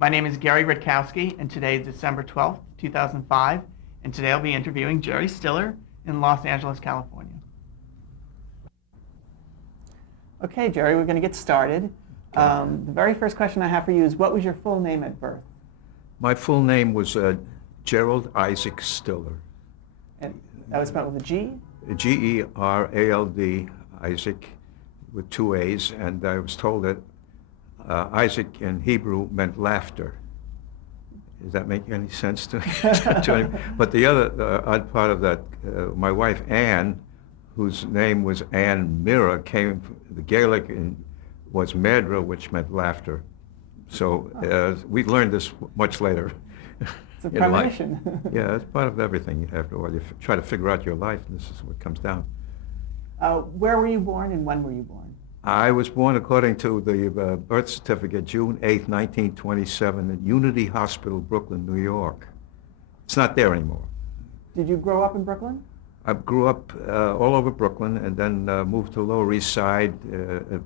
My name is Gary Rutkowski, and today is December 12th, 2005, and today I'll be interviewing Jerry Stiller in Los Angeles, California. Okay, Jerry, we're going to get started. The very first question I have for you is, what was your full name at birth? My full name was Gerald Isaac Stiller. And that was spelled with a G? Gerald, Isaac, with two A's, and I was told that Isaac in Hebrew meant laughter. Does that make any sense to you? But the other odd part of that, my wife Anne, whose name was Anne Mira, came from the Gaelic and was Medra, which meant laughter. So we learned this much later. It's a premonition. Yeah, it's part of everything. After all, you try to figure out your life, and this is what comes down. Where were you born and when were you born? I was born, according to the birth certificate, June 8th, 1927, at Unity Hospital, Brooklyn, New York. It's not there anymore. Did you grow up in Brooklyn? I grew up all over Brooklyn and then moved to Lower East Side,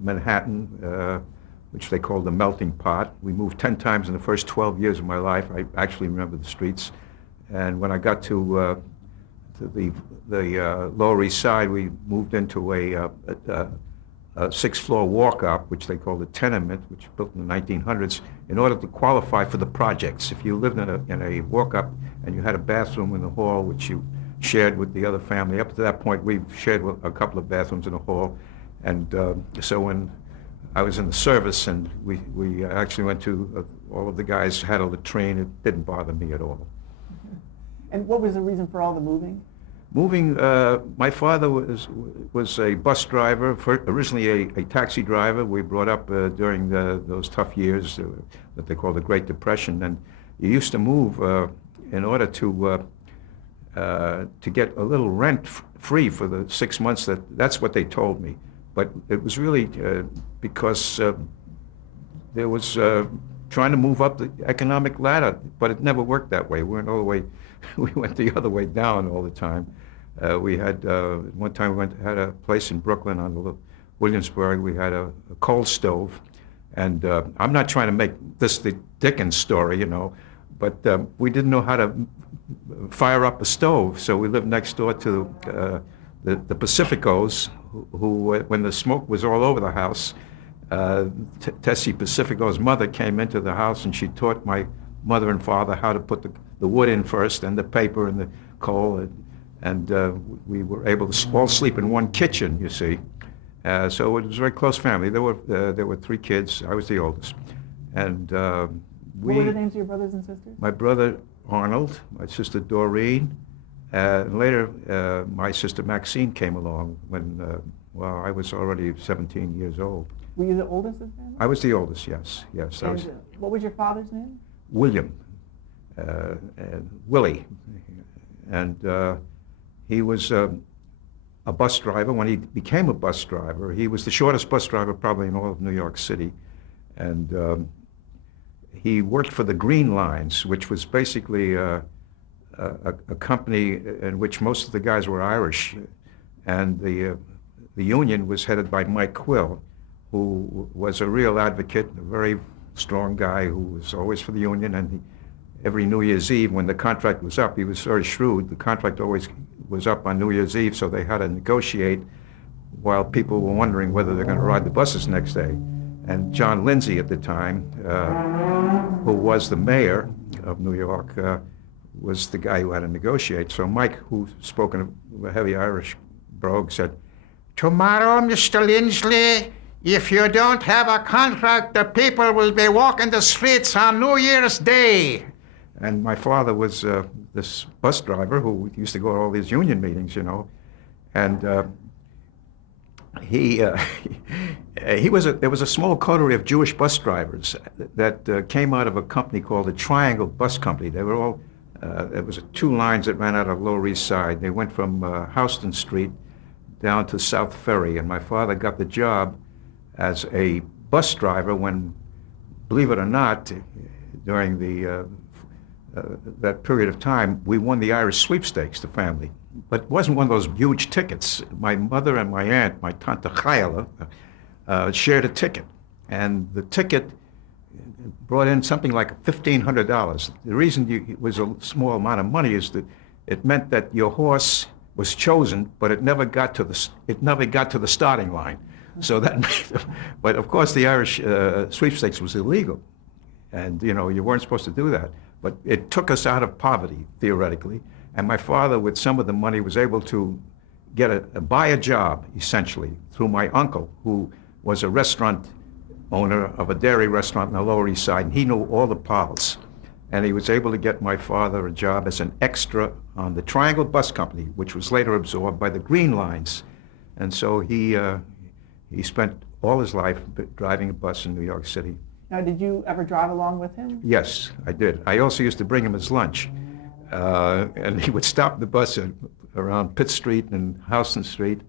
Manhattan, which they call the melting pot. We moved 10 times in the first 12 years of my life. I actually remember the streets. And when I got to the Lower East Side, we moved into a six-floor walk-up, which they call the tenement, which was built in the 1900s, in order to qualify for the projects. If you lived in a walk-up and you had a bathroom in the hall, which you shared with the other family, up to that point, we shared a couple of bathrooms in the hall. And so when I was in the service and we actually went to, all of the guys had a latrine, it didn't bother me at all. And what was the reason for all the moving? Moving, my father was a bus driver, originally a taxi driver. We brought up during those tough years that they call the Great Depression, and you used to move in order to get a little rent free for the 6 months. That's what they told me, but it was really because there was trying to move up the economic ladder, but it never worked that way. We went all the way, we went the other way down all the time. We had, one time we had a place in Brooklyn on the Williamsburg. We had a coal stove. And I'm not trying to make this the Dickens story, you know, but we didn't know how to fire up a stove. So we lived next door to the Pacificos, who, when the smoke was all over the house, Tessie Pacifico's mother came into the house and she taught my mother and father how to put the wood in first and the paper and the coal. And we were able to all sleep in one kitchen, you see. So it was a very close family. There were three kids. I was the oldest. And what were the names of your brothers and sisters? My brother Arnold, my sister Doreen, and later my sister Maxine came along when, well, I was already 17 years old. Were you the oldest of the family? I was the oldest, yes. And what was your father's name? William, and Willie. And he was a bus driver. When he became a bus driver, he was the shortest bus driver probably in all of New York City. And he worked for the Green Lines, which was basically a company in which most of the guys were Irish. And the union was headed by Mike Quill, who was a real advocate, a very strong guy who was always for the union. And every New Year's Eve, when the contract was up, he was very shrewd. The contract always was up on New Year's Eve, so they had to negotiate while people were wondering whether they're going to ride the buses next day. And John Lindsay at the time, who was the mayor of New York, was the guy who had to negotiate. So Mike, who spoke in a heavy Irish brogue, said, "Tomorrow, Mr. Lindsley, if you don't have a contract, the people will be walking the streets on New Year's Day." And my father was this bus driver who used to go to all these union meetings, you know. And there was a small coterie of Jewish bus drivers that came out of a company called the Triangle Bus Company. They were all, there was two lines that ran out of Lower East Side. They went from Houston Street down to South Ferry, and my father got the job as a bus driver when, believe it or not, during that period of time, we won the Irish sweepstakes, the family. But it wasn't one of those huge tickets. My mother and my aunt, my Tante Chayla, shared a ticket. And the ticket brought in something like $1,500. The reason it was a small amount of money is that it meant that your horse was chosen, but it never got to the starting line. So that, but of course the Irish sweepstakes was illegal, and you weren't supposed to do that. But it took us out of poverty theoretically, and my father, with some of the money, was able to buy a job essentially through my uncle, who was a restaurant owner of a dairy restaurant on the Lower East Side, and he knew all the pals. And he was able to get my father a job as an extra on the Triangle Bus Company, which was later absorbed by the Green Lines. And so he spent all his life driving a bus in New York City. Now, did you ever drive along with him? Yes, I did. I also used to bring him his lunch. And he would stop the bus around Pitt Street and Houston Street.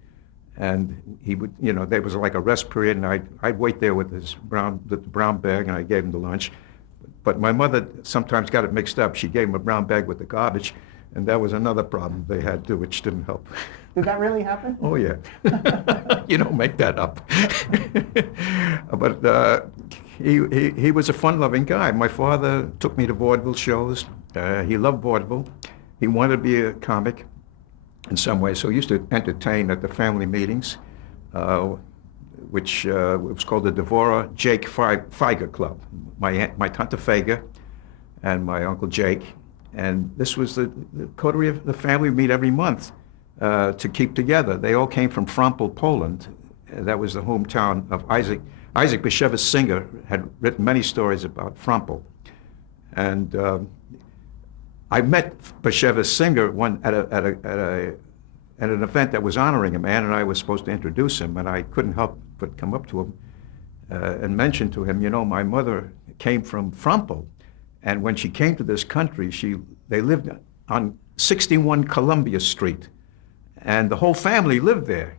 And he would, there was like a rest period, and I'd wait there with the brown bag, and I gave him the lunch. But my mother sometimes got it mixed up. She gave him a brown bag with the garbage, and that was another problem they had too, which didn't help. Did that really happen? Oh, yeah. You don't make that up. But he was a fun-loving guy. My father took me to vaudeville shows. He loved vaudeville. He wanted to be a comic in some way, so he used to entertain at the family meetings, which was called the Devora Jake Feiger Club. My Tante Feiger and my Uncle Jake. And this was the coterie of the family. We meet every month to keep together. They all came from Frampol, Poland. That was the hometown of Isaac. Isaac Bashevis Singer had written many stories about Frampol. And I met Bashevis Singer at an event that was honoring him. Ann and I were supposed to introduce him, and I couldn't help but come up to him and mention to him, my mother came from Frampol, and when she came to this country, they lived on 61 Columbia Street, and the whole family lived there.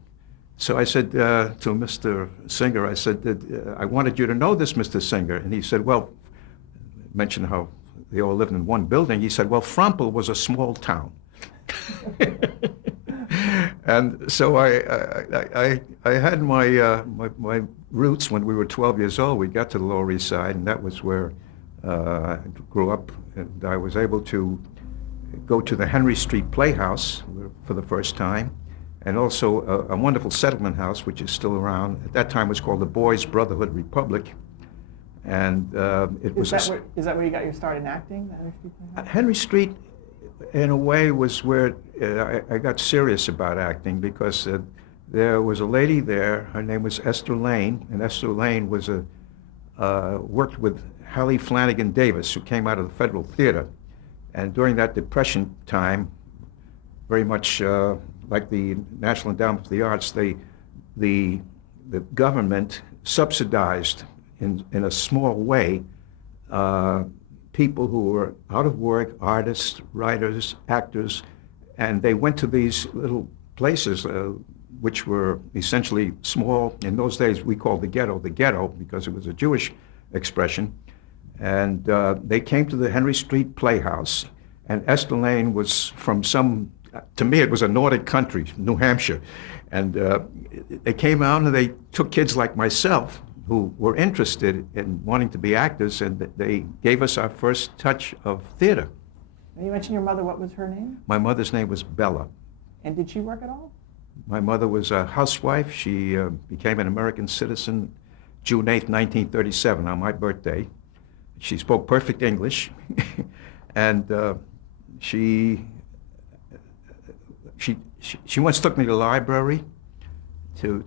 So I said to Mr. Singer, I said, I wanted you to know this, Mr. Singer. And he said, well, mentioned how they all lived in one building. He said, well, Frampol was a small town. And so I had my roots when we were 12 years old. We got to the Lower East Side, and that was where I grew up. And I was able to go to the Henry Street Playhouse for the first time, and also a wonderful settlement house, which is still around. At that time, it was called the Boys Brotherhood Republic. And Is that where you got your start in acting, the Henry Street Playhouse? Henry Street, in a way, was where I got serious about acting, because there was a lady there. Her name was Esther Lane, and Esther Lane was worked with Hallie Flanagan Davis, who came out of the Federal Theater. And during that Depression time, very much like the National Endowment for the Arts, the government subsidized in a small way people who were out of work, artists, writers, actors, and they went to these little places which were essentially small. In those days, we called the ghetto because it was a Jewish expression. And they came to the Henry Street Playhouse, and Esther Lane was from to me it was a Nordic country, New Hampshire. And they came out and they took kids like myself who were interested in wanting to be actors, and they gave us our first touch of theater. You mentioned your mother. What was her name? My mother's name was Bella. And did she work at all? My mother was a housewife. She became an American citizen June 8th, 1937, on my birthday. She spoke perfect English, and she once took me to the library to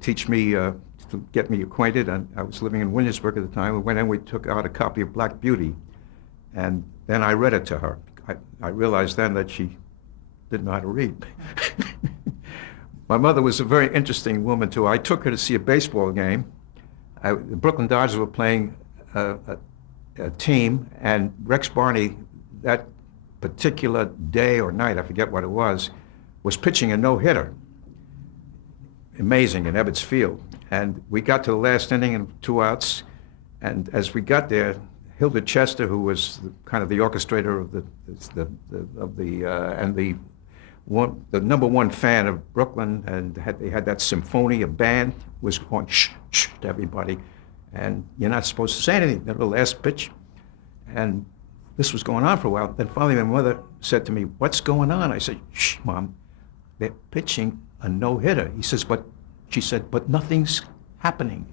teach me, to get me acquainted. And I was living in Williamsburg at the time. We went in, we took out a copy of Black Beauty, and then I read it to her. I realized then that she didn't know how to read. My mother was a very interesting woman, too. I took her to see a baseball game. The Brooklyn Dodgers were playing a team, and Rex Barney, that particular day or night, I forget what it was pitching a no-hitter. Amazing, in Ebbets Field. And we got to the last inning and 2 outs, and as we got there, Hilda Chester, who was kind of the orchestrator of the number one fan of Brooklyn, and they had that symphony, a band, was going shh, shh to everybody. and you're not supposed to say anything, the last pitch. And this was going on for a while. Then finally my mother said to me, "What's going on?" I said, "Shh, Mom, they're pitching a no-hitter." She said, "But nothing's happening."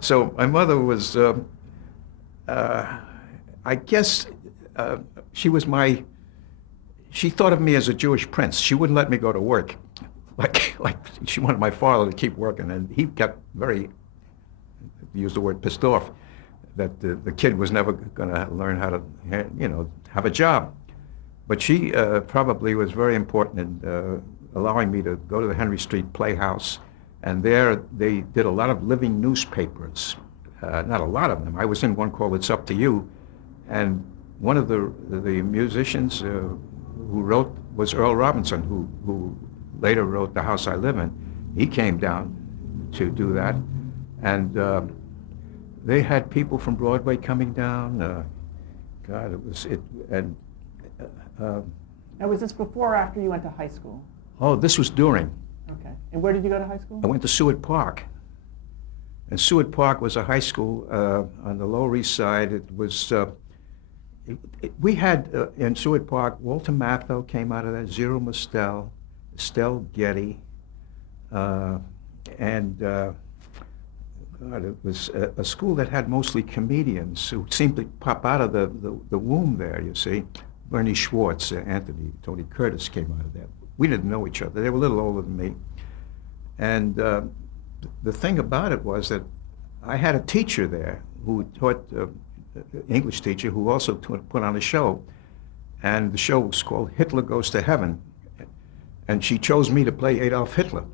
So my mother was, I guess, she thought of me as a Jewish prince. She wouldn't let me go to work. Like she wanted my father to keep working, and he got very, to use the word, pissed off that the kid was never going to learn how to, have a job. But she probably was very important in allowing me to go to the Henry Street Playhouse, and there they did a lot of living newspapers. Not a lot of them. I was in one called It's Up to You, and one of the musicians who wrote was Earl Robinson, who later wrote The House I Live In. He came down to do that, and they had people from Broadway coming down. God, it was it. And Now, was this before or after you went to high school? oh, this was during. Okay. And where did you go to high school? I went to Seward Park, and Seward Park was a high school on the Lower East Side. It was. We had in Seward Park, Walter Matthau came out of that, Zero Mostel, Estelle Getty, and God, it was a school that had mostly comedians who seemed to pop out of the womb there, you see. Bernie Schwartz, Tony Curtis came out of that. We didn't know each other. They were a little older than me. And the thing about it was that I had a teacher there who taught, English teacher, who also put on a show. And the show was called Hitler Goes to Heaven. And she chose me to play Adolf Hitler.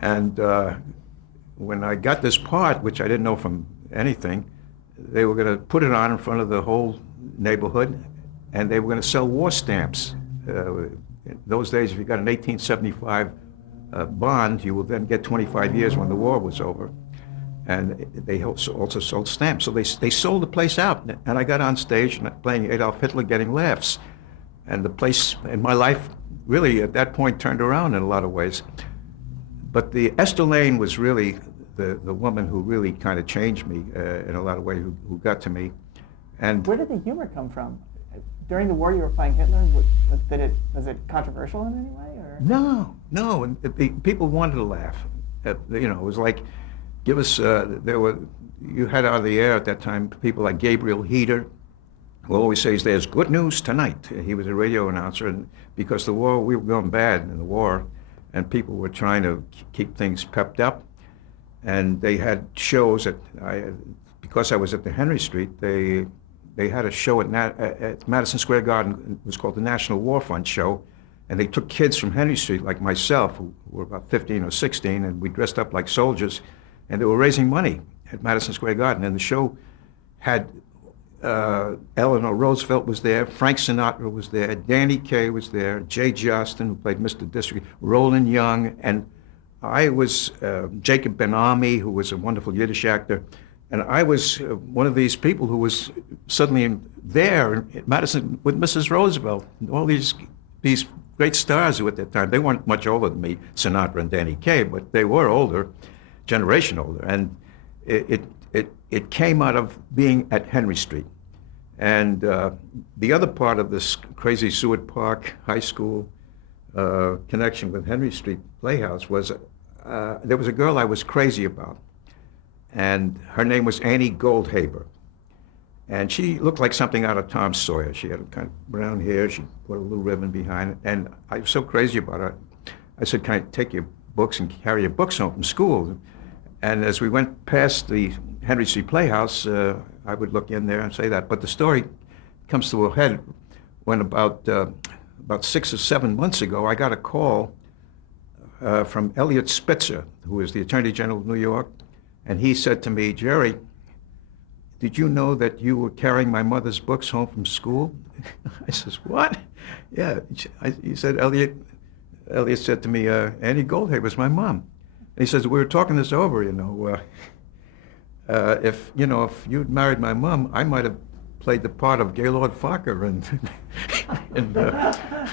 And when I got this part, which I didn't know from anything, they were going to put it on in front of the whole neighborhood, and they were going to sell war stamps. In those days, if you got an 1875 bond, you would then get 25 years when the war was over. And they also sold stamps. So they sold the place out, and I got on stage playing Adolf Hitler, getting laughs. And the place in my life really at that point turned around in a lot of ways. But Esther Lane was really the woman who really kind of changed me in a lot of ways, who got to me. And Where did the humor come from? During the war, you were playing Hitler. Was it controversial in any way, or? No. And people wanted to laugh. It was like, give us. You had out of the air at that time people like Gabriel Heater, who always says, "There's good news tonight." He was a radio announcer, and because we were going bad in the war, and people were trying to keep things pepped up, and they had shows because I was at the Henry Street, they had a show at Madison Square Garden. It was called the National War Fund Show, and they took kids from Henry Street like myself, who were about 15 or 16, and we dressed up like soldiers, and they were raising money at Madison Square Garden. And the show had Eleanor Roosevelt was there, Frank Sinatra was there, Danny Kaye was there, Jay Jostin, who played Mr. District, Roland Young, and I was Jacob Ben-Ami, who was a wonderful Yiddish actor. And I was one of these people who was suddenly there at Madison with Mrs. Roosevelt, and all these great stars who at that time, they weren't much older than me, Sinatra and Danny Kaye, but they were older, generation older. And it came out of being at Henry Street. And the other part of this crazy Seward Park High School connection with Henry Street Playhouse was there was a girl I was crazy about. And her name was Annie Goldhaber. And she looked like something out of Tom Sawyer. She had a kind of brown hair. She put a little ribbon behind it. And I was so crazy about her. I said, "Can I take your books and carry your books home from school?" And as we went past the Henry Street Playhouse, I would look in there and say that. But the story comes to a head when about 6 or 7 months ago, I got a call from Eliot Spitzer, who is the Attorney General of New York. And he said to me, "Jerry, did you know that you were carrying my mother's books home from school?" I says, "What?" "Yeah." He said, Eliot said to me, "Annie Goldhaber was my mom." And he says, "We were talking this over, if you'd married my mom, I might have played the part of Gaylord Fokker and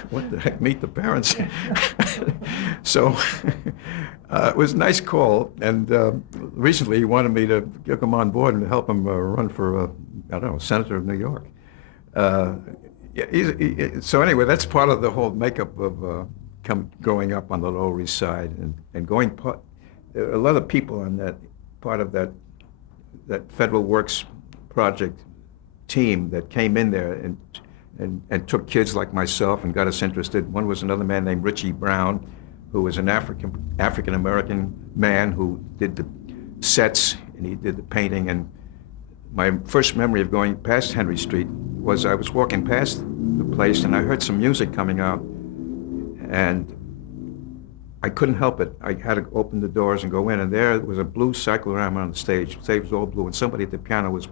what the heck, Meet the Parents." So it was a nice call, and recently he wanted me to get him on board and help him run for, I don't know, senator of New York. Yeah, so anyway, that's part of the whole makeup of growing up on the Lower East Side and going there are a lot of people on that part of that Federal Works project team that came in there and took kids like myself and got us interested. One was another man named Richie Brown, who was an African American man who did the sets and he did the painting. And my first memory of going past Henry Street was I was walking past the place and I heard some music coming out, and I couldn't help it. I had to open the doors and go in, and there was a blue cyclorama on the stage. The stage was all blue, and somebody at the piano was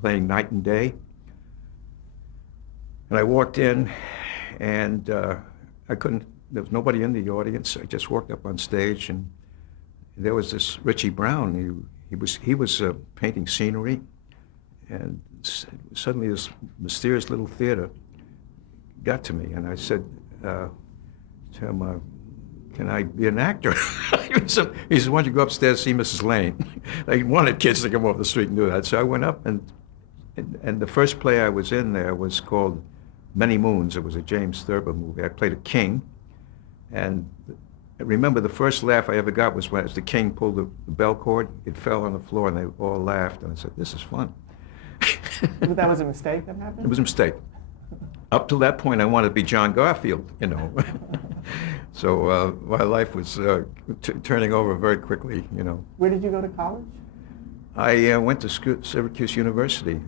playing Night and Day. And I walked in, and there was nobody in the audience. I just walked up on stage, and there was this Richie Brown. He was painting scenery, and suddenly this mysterious little theater got to me, and I said to him, can I be an actor? He said, why don't you go upstairs and see Mrs. Lane? They wanted kids to come off the street and do that. So I went up, and the first play I was in there was called Many Moons. It was a James Thurber movie. I played a king, and I remember the first laugh I ever got was when as the king pulled the bell cord, it fell on the floor, and they all laughed, and I said, this is fun. But that was a mistake that happened? It was a mistake. Up till that point, I wanted to be John Garfield, you know. So my life was turning over very quickly, you know. Where did you go to college? I went to Syracuse University,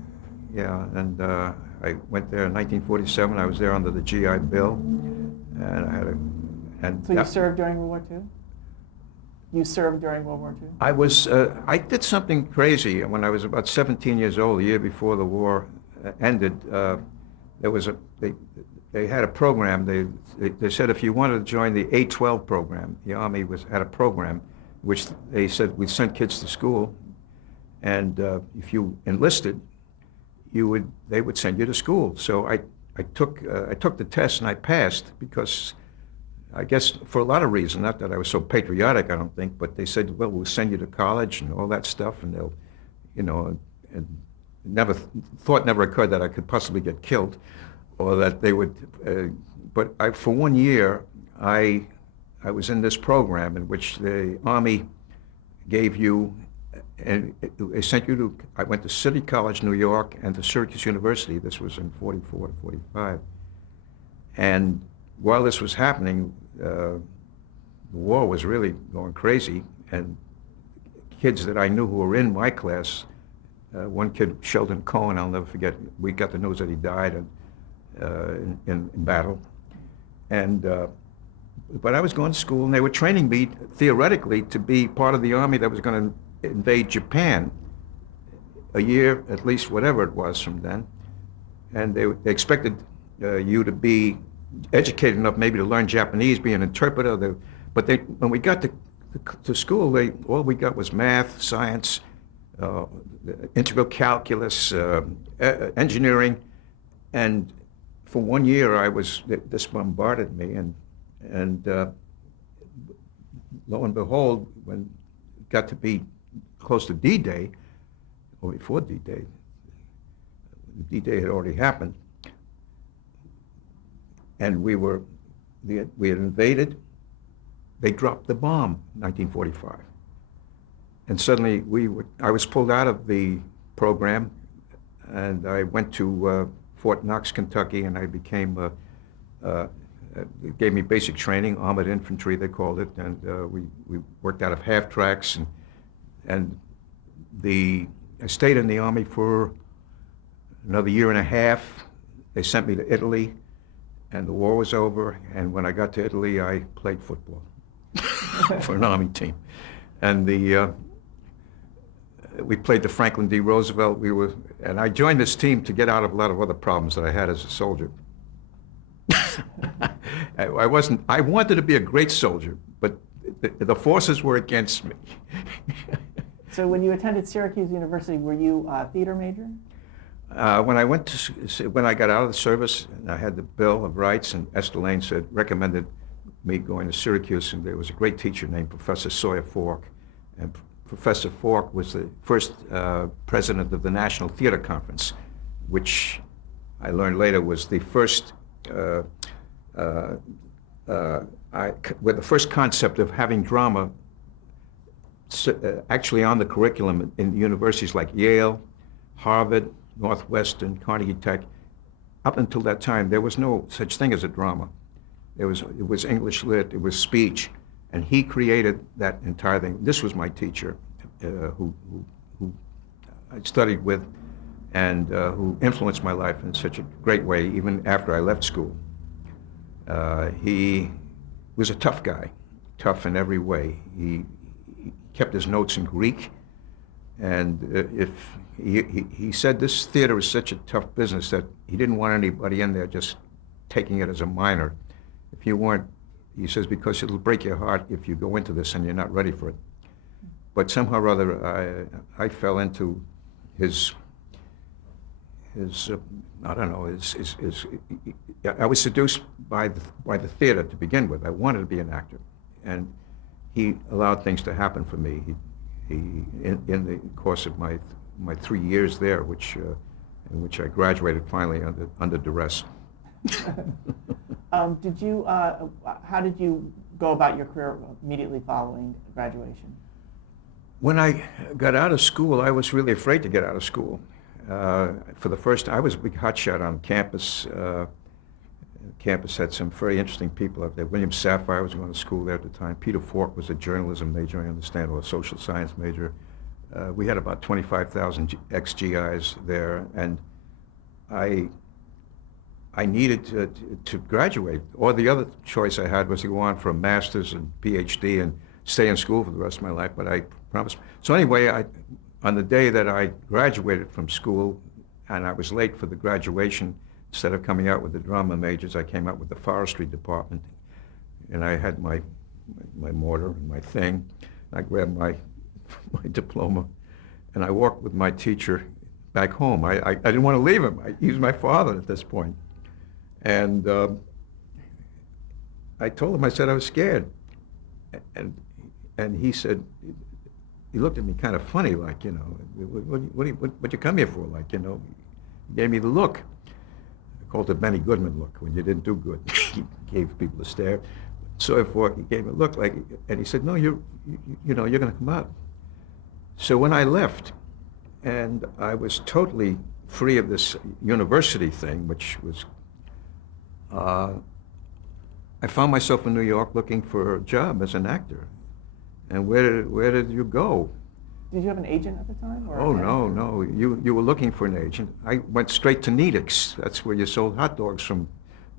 yeah, and I went there in 1947. I was there under the GI Bill, and I had a... And so you served during World War II? You served during World War II? I did something crazy. When I was about 17 years old, a year before the war ended, they had a program. They said if you wanted to join the A-12 program, the Army had a program which they said we'd send kids to school, and if you enlisted, they would send you to school. So I took the test and I passed because I guess for a lot of reasons, not that I was so patriotic, I don't think, but they said, well, we'll send you to college and all that stuff, and they'll, you know, and never occurred that I could possibly get killed, or that they would. But for 1 year, I was in this program in which the Army gave you, and they sent you to. I went to City College, New York, and to Syracuse University. This was in 44 to 45, and while this was happening, the war was really going crazy, and kids that I knew who were in my class, one kid, Sheldon Cohen, I'll never forget, we got the news that he died in battle. And, but I was going to school, and they were training me theoretically to be part of the Army that was going to invade Japan a year, at least whatever it was from then. And they expected you to be educated enough maybe to learn Japanese, be an interpreter. But when we got to school, all we got was math, science, integral calculus, engineering, and for 1 year this bombarded me, and lo and behold, when it got to be close to D-Day, or before D-Day, D-Day had already happened, and we had invaded. They dropped the bomb in 1945. And suddenly I was pulled out of the program, and I went to Fort Knox, Kentucky, and I became, it gave me basic training, armored infantry they called it, and we worked out of half tracks, and I stayed in the Army for another year and a half. They sent me to Italy, and the war was over, and when I got to Italy, I played football for an Army team. And we played the Franklin D. Roosevelt. And I joined this team to get out of a lot of other problems that I had as a soldier. I wanted to be a great soldier, but the forces were against me. So when you attended Syracuse University, were you a theater major? When I got out of the service, and I had the Bill of Rights, and Esther Lane recommended me going to Syracuse, and there was a great teacher named Professor Sawyer Falk. And Professor Falk was the first president of the National Theater Conference, which I learned later was the first, with the first concept of having drama actually on the curriculum in universities like Yale, Harvard, Northwestern, Carnegie Tech. Up until that time, there was no such thing as a drama. It was English lit, it was speech, and he created that entire thing. This was my teacher, who I studied with, and who influenced my life in such a great way, even after I left school. He was a tough guy, tough in every way. He kept his notes in Greek, and if he said this theater is such a tough business that he didn't want anybody in there just taking it as a minor. If you weren't, he says, because it'll break your heart if you go into this and you're not ready for it. But somehow or other, I fell into his I don't know, I was seduced by the theater to begin with. I wanted to be an actor, and he allowed things to happen for me. In the course of my 3 years there, in which I graduated finally under duress. How did you go about your career immediately following graduation? When I got out of school, I was really afraid to get out of school. For the first time, I was a big hotshot on campus. Campus had some very interesting people up there. William Safire was going to school there at the time. Peter Falk was a journalism major, I understand, or a social science major. We had about 25,000 ex-GIs there, and I needed to graduate. Or the other choice I had was to go on for a master's and PhD and stay in school for the rest of my life, but I promised. So anyway, on the day that I graduated from school, and I was late for the graduation, instead of coming out with the drama majors, I came out with the forestry department. And I had my mortar and my thing. I grabbed my diploma, and I walked with my teacher back home. I didn't want to leave him. He was my father at this point. And I told him, I said I was scared. And he said, he looked at me kind of funny, like, you know, what you come here for? Like, you know, he gave me the look. I called it Benny Goodman look, when you didn't do good. He gave people a stare. So therefore, he gave me a look like, and he said, no, you know, you're going to come out. So when I left, and I was totally free of this university thing, which was, I found myself in New York looking for a job as an actor. And where did you go? Did you have an agent at the time? Or Oh, no. You were looking for an agent. I went straight to Nedick's. That's where you sold hot dogs from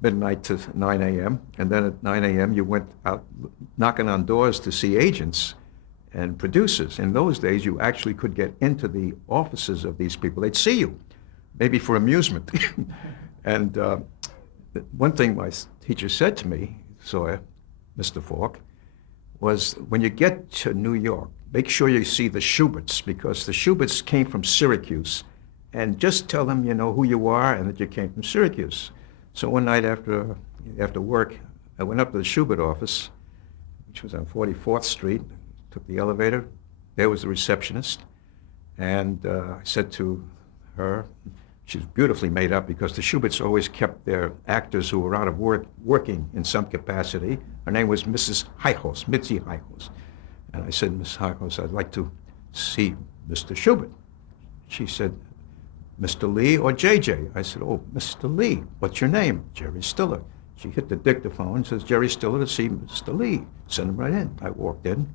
midnight to 9 a.m. And then at 9 a.m. you went out knocking on doors to see agents and producers. In those days, you actually could get into the offices of these people. They'd see you, maybe for amusement. And one thing my teacher said to me, Sawyer, Mr. Falk, was when you get to New York, make sure you see the Schuberts, because the Schuberts came from Syracuse, and just tell them you know who you are and that you came from Syracuse. So one night after work, I went up to the Schubert office, which was on 44th Street, took the elevator. There was the receptionist, and I said to her, she's beautifully made up because the Schuberts always kept their actors who were out of work working in some capacity. Her name was Mrs. Highos, Mitzi Highos. And I said, Miss Highos, I'd like to see Mr. Schubert. She said, Mr. Lee or JJ? I said, oh, Mr. Lee. What's your name? Jerry Stiller. She hit the dictaphone and says, Jerry Stiller to see Mr. Lee. Send him right in. I walked in,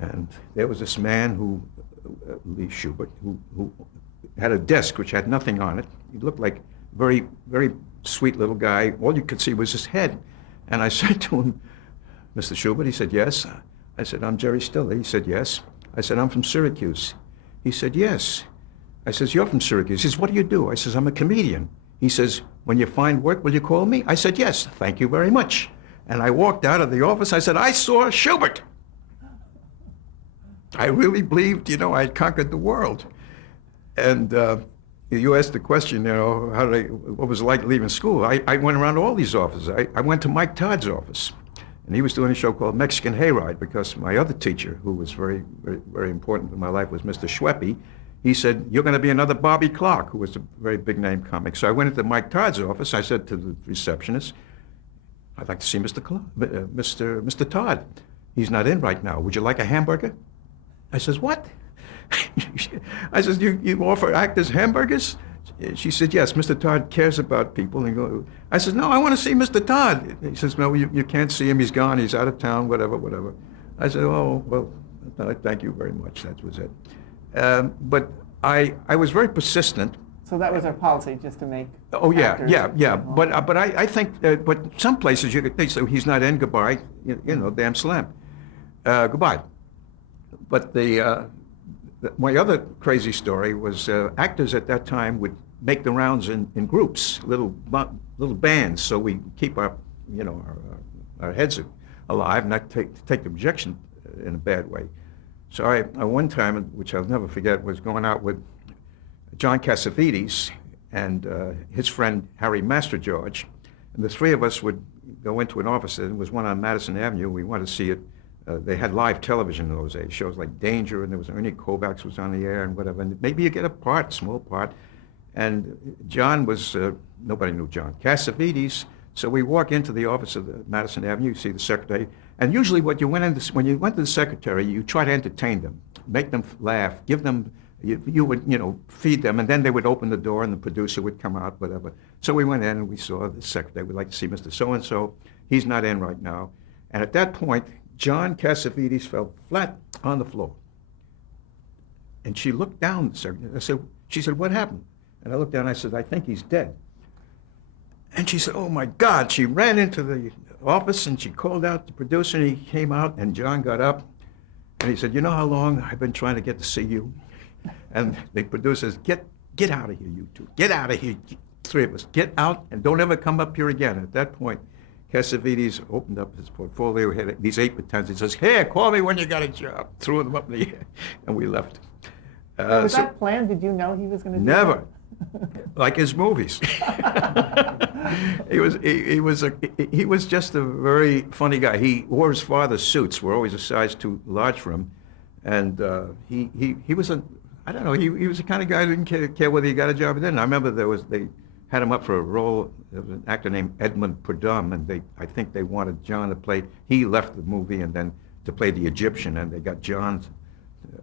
and there was this man who, Lee Schubert, who had a desk which had nothing on it. He looked like a very, very sweet little guy. All you could see was his head. And I said to him, Mr. Schubert? He said, yes. I said, I'm Jerry Stiller. He said, yes. I said, I'm from Syracuse. He said, yes. I says, you're from Syracuse. He says, what do you do? I says, I'm a comedian. He says, when you find work, will you call me? I said, yes, thank you very much. And I walked out of the office. I said, I saw Schubert. I really believed, you know, I had conquered the world. And you asked the question, you know, what was it like leaving school? I went around to all these offices. I went to Mike Todd's office. And he was doing a show called Mexican Hayride because my other teacher, who was very, very, very important in my life, was Mr. Schweppe. He said, "You're going to be another Bobby Clark," who was a very big name comic. So I went into Mike Todd's office. I said to the receptionist, "I'd like to see Mr. Todd. He's not in right now. Would you like a hamburger?" I says, "What?" I says, you offer actors hamburgers?" She said, "Yes, Mr. Todd cares about people." And I said, "No, I want to see Mr. Todd." He says, "No, you can't see him. He's gone. He's out of town, whatever. I said, "Oh, well, thank you very much." That was it. But I was very persistent. So that was our policy, just to make. Oh, yeah, actors yeah. feel But I think, but some places you could think, so he's not in, goodbye, damn slam. Goodbye. But my other crazy story was actors at that time would make the rounds in groups, little bands, so we keep our heads alive and not take the rejection in a bad way. So I one time, which I'll never forget, was going out with John Cassavetes and his friend Harry Mastergeorge, and the three of us would go into an office, and it was one on Madison Avenue. We wanted to see it. They had live television in those days, shows like Danger, and there was Ernie Kovacs was on the air and whatever, and maybe you get a small part. And John was, nobody knew John Cassavetes, so we walk into the office of the Madison Avenue, you see the secretary, and usually when you went to the secretary, you try to entertain them, make them laugh, give them, you would, feed them, and then they would open the door and the producer would come out, whatever. So we went in and we saw the secretary. We'd like to see Mr. So-and-so. He's not in right now. And at that point, John Cassavetes fell flat on the floor. And she looked down, she said, "What happened?" And I looked down and I said, "I think he's dead." And she said, "Oh my God." She ran into the office and she called out the producer, and he came out, and John got up and he said, "You know how long I've been trying to get to see you?" And the producer says, Get out of here, you two. Get out of here, three of us. Get out and don't ever come up here again." At that point, Cassavetes opened up his portfolio, had these 8 x 10s. He says, "Here, call me when you got a job." Threw them up in the air, and we left. Was that planned? Did you know he was going to do Never. that? Like his movies. He was just a very funny guy. He wore his father's suits, were always a size too large for him, and he was I don't know, he was the kind of guy who didn't care whether he got a job or didn't. I remember they had him up for a role. There was an actor named Edmund Purdom, and I think they wanted John to play. He left the movie and then to play the Egyptian, and they got John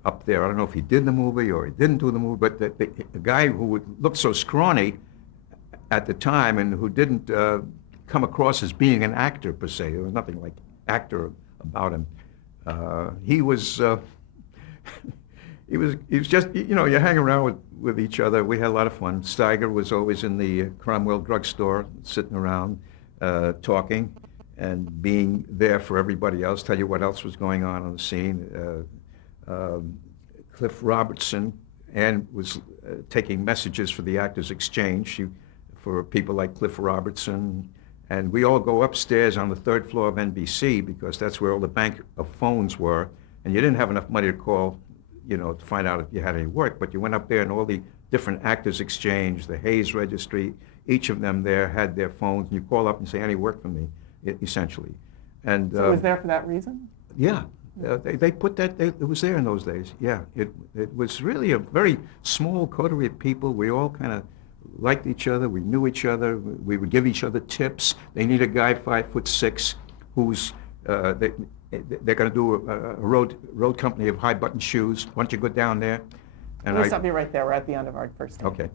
up there. I don't know if he did the movie or he didn't do the movie, but the guy who looked so scrawny at the time and who didn't come across as being an actor per se, there was nothing like actor about him. He was just, you hang around with each other. We had a lot of fun. Steiger was always in the Cromwell drugstore, sitting around, talking and being there for everybody else, tell you what else was going on the scene. Cliff Robertson, Ann was taking messages for the Actors Exchange for people like Cliff Robertson. And we all go upstairs on the 3rd floor of NBC because that's where all the bank of phones were. And you didn't have enough money to call, to find out if you had any work, but you went up there and all the different Actors Exchange, the Hayes Registry, each of them there had their phones, and you call up and say, "Any work for me," essentially. And So it was there for that reason? Yeah, they put that, it was there in those days, yeah. It was really a very small coterie of people. We all kind of liked each other, we knew each other, we would give each other tips. They need a guy 5'6" who's, they're going to do a road company of high button shoes. Why don't you go down there? And Let me stop you right there. We're at the end of our first take. Okay.